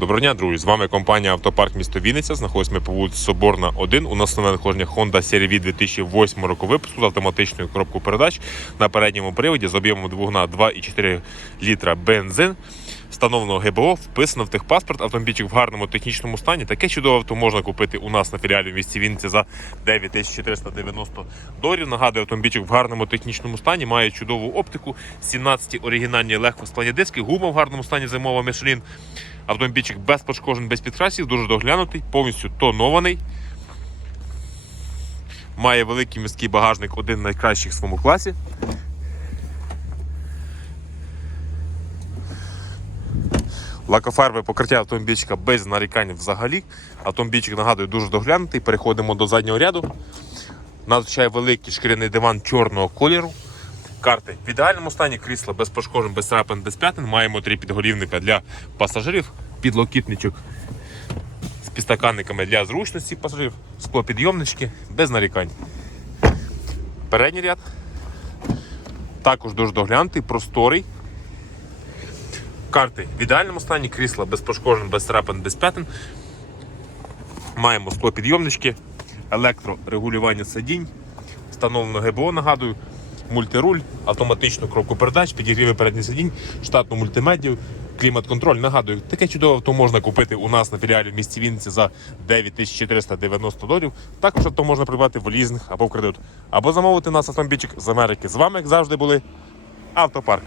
Доброго дня, друзі! З вами компанія Автопарк місто Вінниця. Знаходимося по вулиці Соборна 1. У нас нове надходження Honda серії 2008 року випуску з автоматичною коробкою передач на передньому приводі з об'ємом двигуна 2,4 літра бензин. Встановлено ГБО, вписано в техпаспорт, автомобільчик в гарному технічному стані. Таке чудове авто можна купити у нас на філіалі в місті Вінниці за 9490 доларів. Нагадую, автомобільчик в гарному технічному стані, має чудову оптику, 17 оригінальні легкоскладні диски, гума в гарному стані зимова Michelin. Автомобільчик без пошкоджень, без підкрасів, дуже доглянутий, повністю тонований. Має великий міський багажник, один з найкращих в своєму класі. Лакофарбове покриття автомобільчика без нарікань взагалі. Автомобільчик нагадую дуже доглянутий. Переходимо до заднього ряду. Надзвичай великий шкіряний диван чорного кольору. Карти в ідеальному стані, крісла без пошкоджень, без трапин, без п'ятин. Маємо три підголівника для пасажирів, підлокітничок з підстаканниками для зручності пасажирів, склопідйомнички без нарікань. Передній ряд також дуже доглянутий, просторий. Карти в ідеальному стані, крісла без пошкоджень, без трапин, без п'ятин. Маємо склопідйомнички, електрорегулювання сидінь, встановлено ГБО, нагадую, мультируль, автоматичну коробку передач, підігріви передніх сидінь, штатну мультимедію, клімат-контроль. Нагадую, таке чудове авто можна купити у нас на філіалі в місті Вінниці за 9490 доларів. Також авто можна придбати в лізинг або в кредит. Або замовити нас автомобільчик з Америки. З вами, як завжди, були Автопарк.